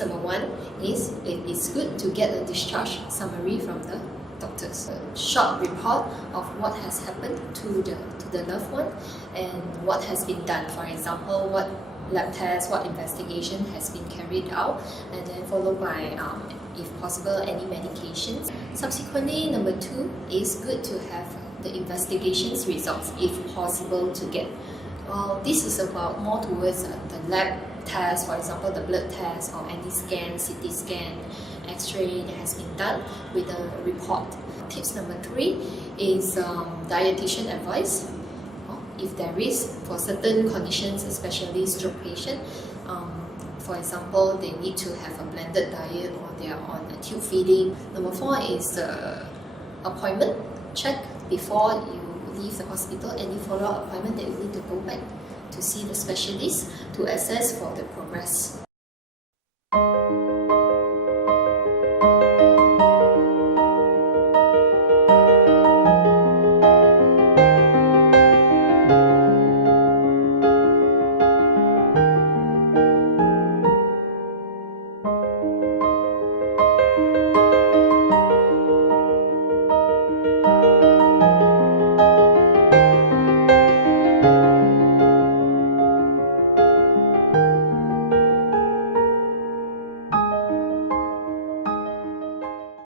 number 1 is it is good to get a discharge summary from the doctors. A short report of what has happened to the loved one and what has been done. For example, what lab tests, what investigation has been carried out, and then followed by, if possible, any medications. Subsequently, number 2 is good to have the investigations results, if possible, to get. This is about more towards the lab test, for example, the blood test or any scan, CT scan, X-ray that has been done with a report. Tips number 3 is dietitian advice. If there is, for certain conditions, especially stroke patient, for example, they need to have a blended diet or they are on a tube feeding. Number 4 is appointment. Check before you leave the hospital any follow-up appointment that you need to go back to see the specialist to assess for the progress.